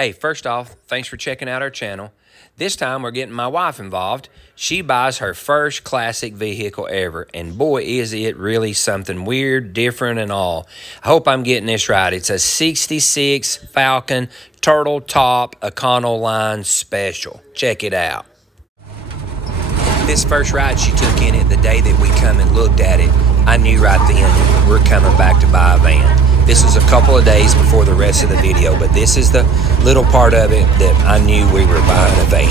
Hey, first off, thanks for checking out our channel. This time we're getting my wife involved. She buys her first classic vehicle ever, and boy is it really something weird, different, and all. I hope I'm getting this right. It's a 66 Falcon Turtle Top Econoline Special. Check it out. This first ride she took in it, the day that we come and looked at it, I knew right then we're coming back to buy a van. This was a couple of days before the rest of the video, but this is the little part of it that I knew we were buying a van.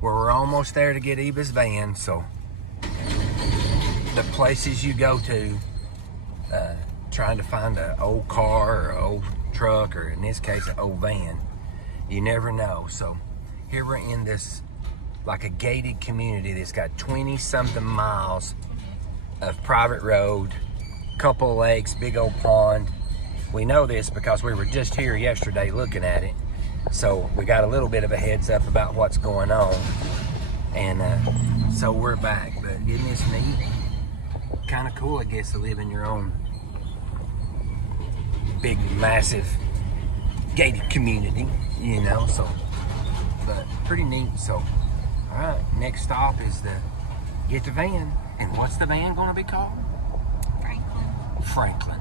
Well, we're almost there to get Eva's van, so the places you go to trying to find an old car or an old truck, or in this case an old van, you never know. So here we're in this like a gated community that's got 20 something miles of private road, couple of lakes, big old pond. We know this because we were just here yesterday looking at it, so we got a little bit of a heads up about what's going on. And so we're back. But isn't this neat? Kind of cool, I guess, to live in your own big massive gated community, you know. So but pretty neat. So all right, next stop is to get the van. And what's the van going to be called? Franklin.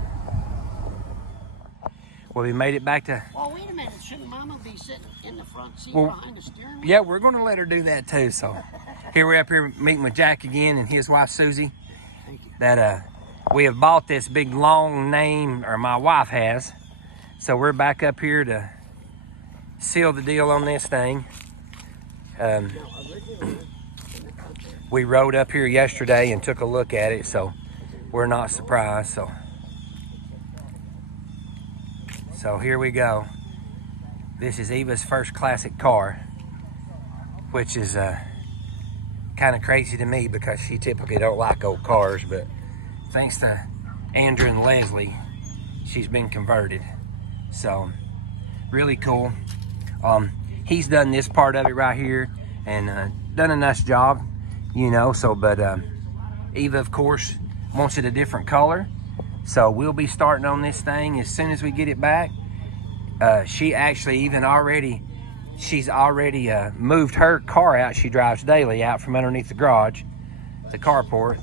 Well, we made it back to... Well, wait a minute. Shouldn't Mama be sitting in the front seat behind the steering wheel? Yeah, we're going to let her do that too. So here we're up here meeting with Jack again and his wife, Susie. Thank you. That we have bought this big long name, or my wife has. So we're back up here to seal the deal on this thing. We rode up here yesterday and took a look at it, so we're not surprised. So here we go. This is Eva's first classic car, which is kind of crazy to me because she typically don't like old cars, but thanks to Andrew and Leslie, she's been converted. So really cool. He's done this part of it right here and done a nice job. You know, so, but Eva, of course, wants it a different color. So we'll be starting on this thing as soon as we get it back. She actually she's already moved her car out. She drives daily out from underneath the garage, the carport,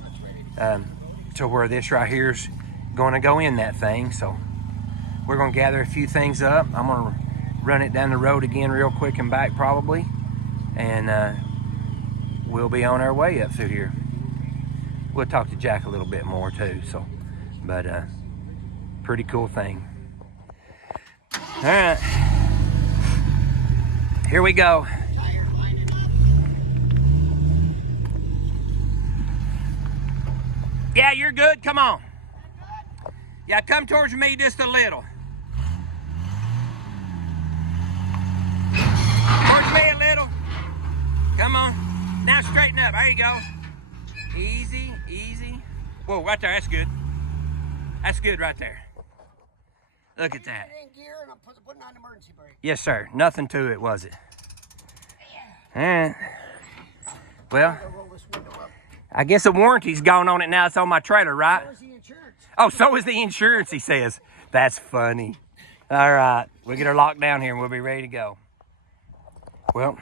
to where this right here is going to go in that thing. So we're going to gather a few things up. I'm going to run it down the road again real quick and back probably. And we'll be on our way up through here. We'll talk to Jack a little bit more too. So, but pretty cool thing. All right, here we go. Yeah, you're good. Come on. Yeah, come towards me just a little. Towards me a little. Come on. Now straighten up. There you go. Easy, easy. Whoa, right there. That's good. That's good right there. Look at that. In gear and I'm putting on emergency brake. Yes, sir. Nothing to it, was it? All right. Well, I guess the warranty's gone on it now. It's on my trailer, right? So is the insurance. Oh, so is the insurance, he says. That's funny. All right. We'll get her locked down here and we'll be ready to go. Well,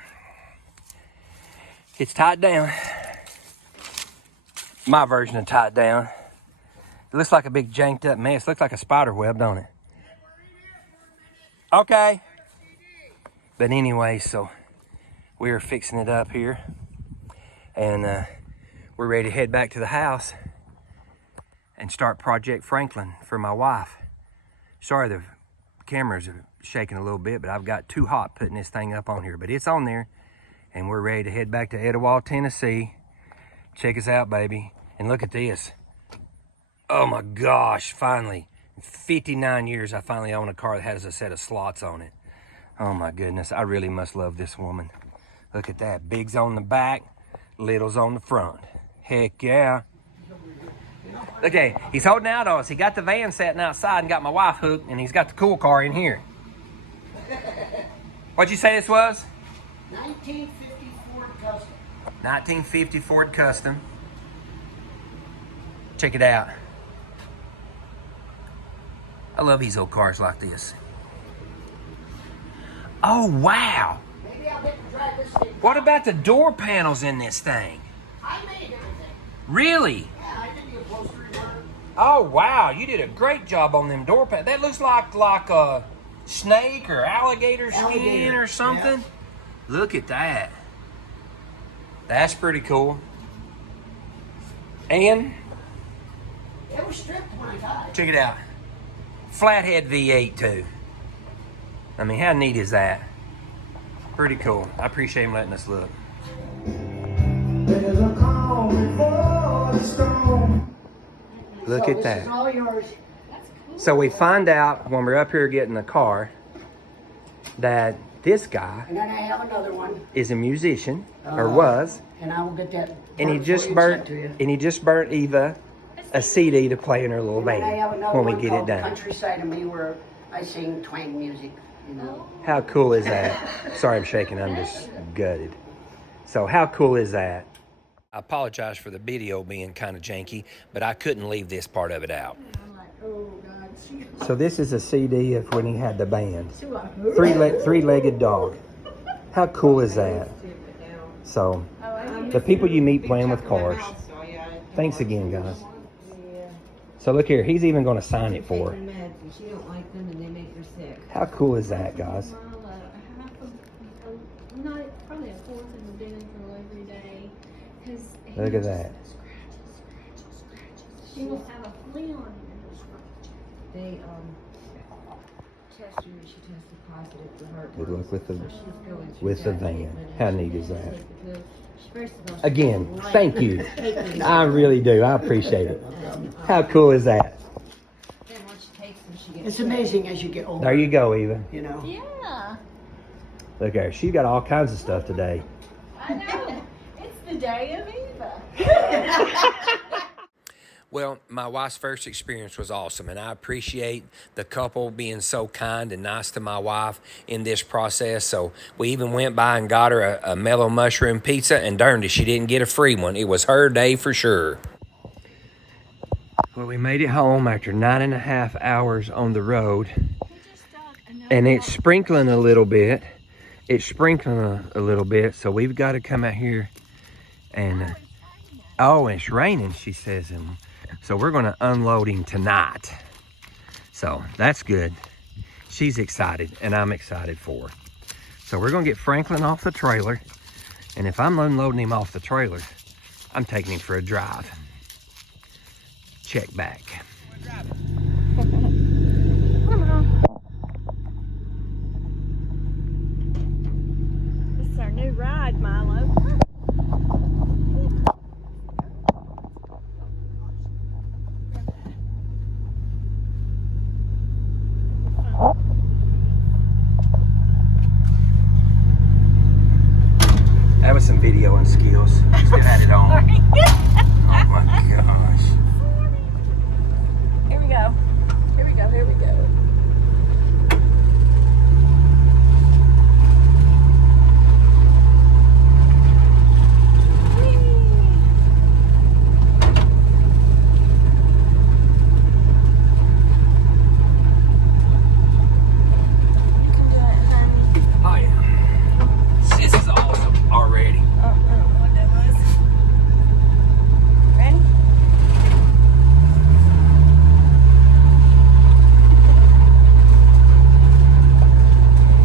it's tied down. My version of tied down. It looks like a big janked up mess. Looks like a spider web, don't it? Okay. But anyway, so we're fixing it up here. And we're ready to head back to the house and start Project Franklin for my wife. Sorry, the cameras are shaking a little bit, but I've got too hot putting this thing up on here. But it's on there. And we're ready to head back to Etowah, Tennessee. Check us out, baby. And look at this. Oh my gosh, finally. In 59 years, I finally own a car that has a set of slots on it. Oh my goodness, I really must love this woman. Look at that. Big's on the back, little's on the front. Heck yeah. Look at him. He's holding out on us. He got the van sitting outside and got my wife hooked, and he's got the cool car in here. What'd you say this was? 1950 Ford Custom. 1950 Ford Custom. Check it out. I love these old cars like this. Oh, wow. Maybe I'll get to drive this thing. What about the door panels in this thing? I made everything. Really? Yeah, I did the upholstery work. Oh, wow. You did a great job on them door panels. That looks like a snake or alligator skin or something. Yeah. Look at that. That's pretty cool. And It was stripped when I got it. check it out. Flathead V8 too. I mean, how neat is that? Pretty cool. I appreciate him letting us look. Look at This that. is all yours. So we find out when we're up here getting the car that this guy And then I have another one. is a musician, or was, And I will get that. and he before just you burnt sent to you. and he just burnt Eva a CD to play in her little And then I have band another when we one get it called done. Countryside of Me, where I sing twang music. You know. How cool is that? Sorry I'm shaking, I'm just gutted. So how cool is that? I apologize for the video being kind of janky, but I couldn't leave this part of it out. I'm like, oh God, So this is a CD of when he had the band. Three-legged dog. How cool is that? So the people you meet playing with cars. Thanks again, guys. So look here, he's even going to sign it for her. She don't like them and they make her sick. How cool is that, guys? Not probably a fourth of the dental every day. Cause Look at that. she will have a flea on her. They tested her. She tested positive for heart. Good luck with the So she's going through with the that van. treatment, How and neat she is has that? to take the pill. First of all, she Again, doesn't like thank you. taking I them. really do. I appreciate it. How cool is that? Then once she takes them, she gets It's sick. amazing as you get older. There you go, Eva. You know. Yeah, Look at her. She got all kinds of stuff today. I know. It's the day of Eva. Well, my wife's first experience was awesome, and I appreciate the couple being so kind and nice to my wife in this process. So we even went by and got her a mellow mushroom pizza, and darned it, she didn't get a free one. It was her day for sure. Well, we made it home after 9.5 hours on the road, and it's sprinkling a little bit. It's sprinkling a little bit, so we've got to come out here and, oh, and it's raining, she says. And so we're going to unload him tonight. So that's good. She's excited, and I'm excited for her. So we're going to get Franklin off the trailer, and if I'm unloading him off the trailer, I'm taking him for a drive. Check back. This is our new ride, Milo. That was some videoing skills. Still had it on. Oh my gosh. Here we go. Here we go. Here we go. Oh yeah. This is awesome already. What that was. Ready?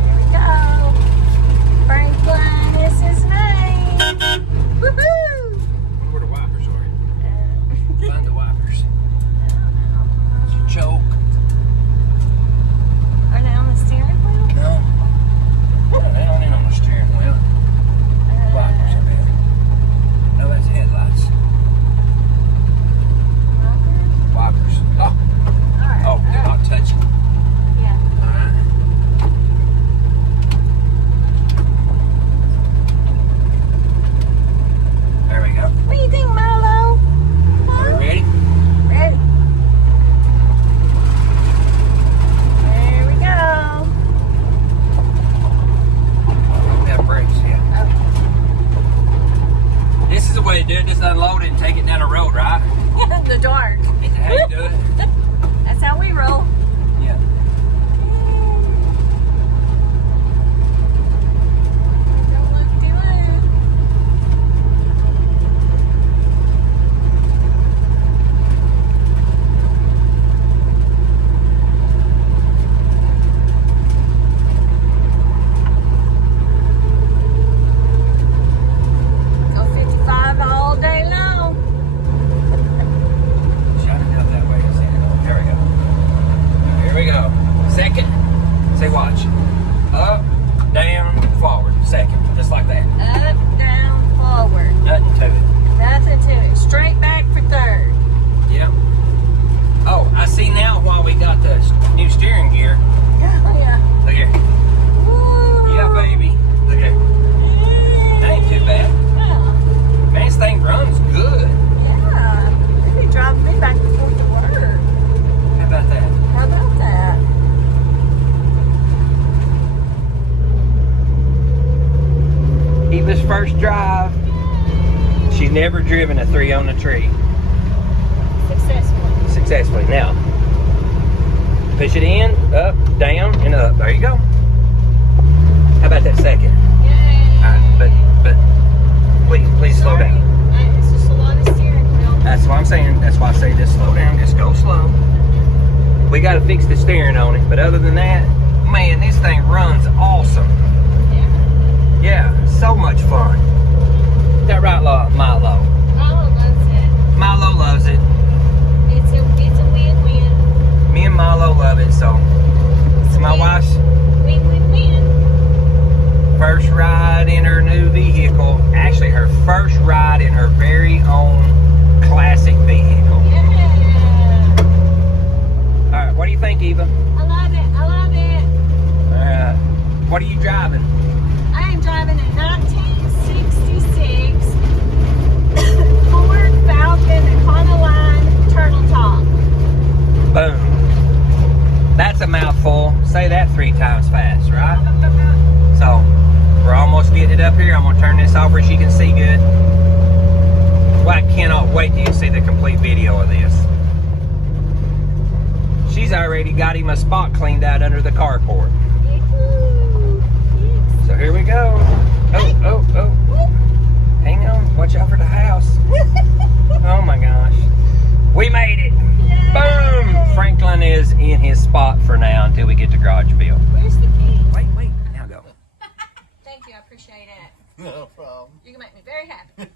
Here we go. Franklin, this is nice. Woohoo! Where the wipers are. Find the wipers. It's your choke. Are they on the steering wheel? No. Yeah, they don't need on the steering wheel. Wipers are there. No, that's headlights. Wipers. Oh, Alright. oh, do not touch it. Yeah. Alright. There we go. What do you think, Milo? Are we ready? Ready. There we go. We have brakes, yeah. This is the way to do it. Just unload it and take it down the road, right? In the dark. Is that how you do it? That's how we roll. Yeah. Say watch. Up, down, forward. Second. Just like that. Up, down, forward. Nothing to it. Nothing to it. Straight back for third. Yep. Oh, I see now why we got the new steering gear. Oh, yeah. Look here. Woo. Yeah, baby. Look here. That ain't too bad. Yeah. Man, this thing runs good. Yeah. They be driving me back and forth to work. How about that? How about that? Eva's first drive. She's never driven a 3 on a tree. Successfully. Now, push it in, up, down, and up. There you go. How about that second? Yay. Alright, but please slow down. It's just a lot of steering wheel. That's what I'm saying. That's why I say just slow down. Just go slow. We got to fix the steering on it, but other than that, man, this thing runs awesome. Yeah. Yeah, so much fun. Is that right, Milo? Milo loves it. Milo loves it. It's a win-win. Me and Milo love it, so it's my wife's Win-win-win. first ride in her new vehicle. Actually, her first ride in her very own classic vehicle. Yeah. All right, what do you think, Eva? I love it. I love it. All right, what are you driving? I am driving a 1966 Ford Falcon Econoline Turtle Top. Boom. That's a mouthful. Say that 3 times fast, right? So, we're almost getting it up here. I'm going to turn this off where she can see good. Well, I cannot wait till you see the complete video of this. She's already got him a spot cleaned out under the carport. So here we go. Oh. Hang on. Watch out for the house. Oh my gosh. We made it. Boom. Franklin is in his spot for now until we get to Garageville. Where's the key? Wait. Now go. Thank you. I appreciate it. No problem. You can make me very happy.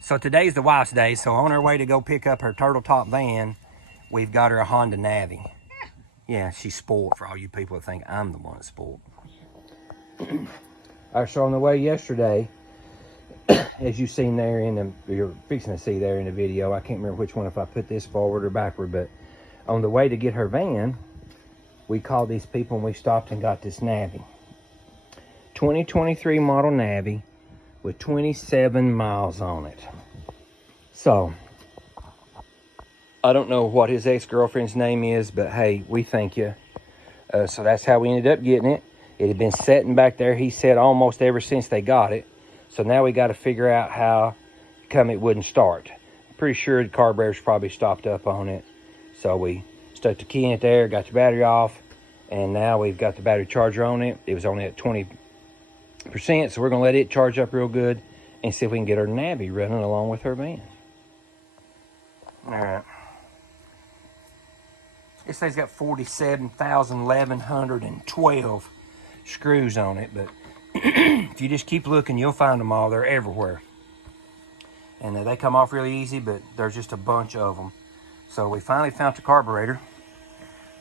So today's the wife's day. So on her way to go pick up her turtle top van, we've got her a Honda Navi. Yeah, she's spoiled for all you people that think I'm the one that's spoiled. I saw on the way yesterday, as you seen there you're fixing to see there in the video, I can't remember which one, if I put this forward or backward, but on the way to get her van, we called these people and we stopped and got this Navi. 2023 model Navi with 27 miles on it. So, I don't know what his ex-girlfriend's name is, but hey, we thank you. So that's how we ended up getting it. It had been sitting back there, he said, almost ever since they got it. So now we got to figure out how come it wouldn't start. I'm pretty sure the carburetor's probably stopped up on it. So we stuck the key in it there, got the battery off, and now we've got the battery charger on it. It was only at 20%, so we're going to let it charge up real good and see if we can get our Navi running along with her van. All right. This thing's got 47,112 screws on it, but if you just keep looking, you'll find them all. They're everywhere. And they come off really easy, but there's just a bunch of them. So we finally found the carburetor.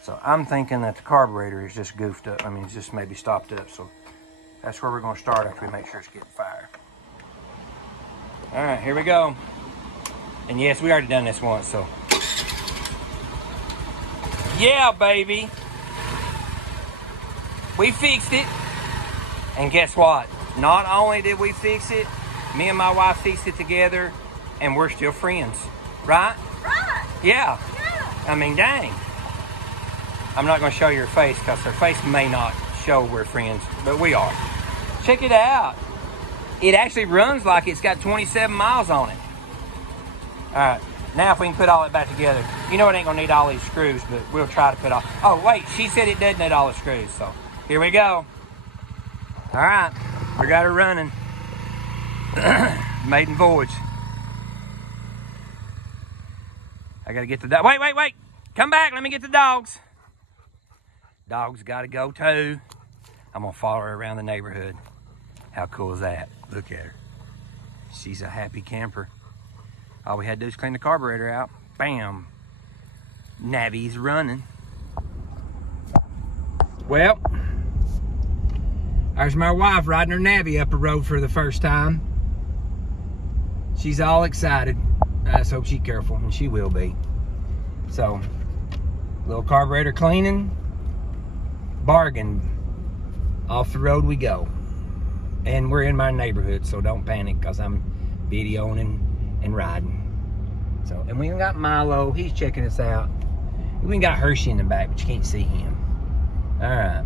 So I'm thinking that the carburetor is just goofed up. I mean, it's just maybe stopped up. So that's where we're going to start after we make sure it's getting fire. All right, here we go. And yes, we already done this once, so. Yeah, baby. We fixed it. And guess what? Not only did we fix it, me and my wife fixed it together, and we're still friends. Right? Right. Yeah. Yeah. I mean, dang. I'm not going to show you her face because her face may not show we're friends, but we are. Check it out. It actually runs like it's got 27 miles on it. All right. Now if we can put all that back together. You know it ain't going to need all these screws, but we'll try to put all... Oh, wait. She said it doesn't need all the screws, so here we go. All right. We got her running. Maiden voyage. I got to get the dog. Wait. Come back. Let me get the dogs. Dogs got to go too. I'm going to follow her around the neighborhood. How cool is that? Look at her. She's a happy camper. All we had to do is clean the carburetor out. Bam. Navi's running. Well, there's my wife riding her Navi up a road for the first time. She's all excited. I just hope she's careful, and she will be. So, little carburetor cleaning, bargain. Off the road we go. And we're in my neighborhood, so don't panic, because I'm videoing and riding. So, and we even got Milo, he's checking us out. We even got Hershey in the back, but you can't see him. All right.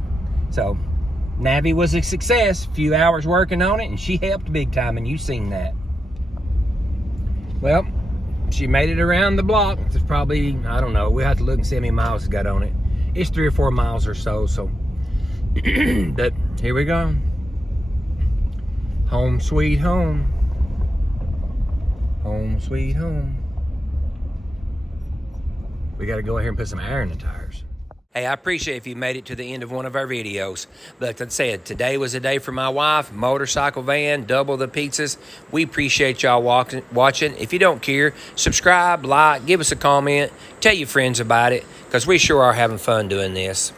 So, Navi was a success. A few hours working on it, and she helped big time, and you seen that. Well, she made it around the block. It's probably, I don't know, we'll have to look and see how many miles it's got on it. It's 3 or 4 miles or so, but here we go. Home sweet home. Home sweet home. We got to go in here and put some air in the tires. Hey, I appreciate if you made it to the end of one of our videos. Like I said, today was a day for my wife. Motorcycle van, double the pizzas. We appreciate y'all watching. If you don't care, subscribe, like, give us a comment, tell your friends about it, because we sure are having fun doing this.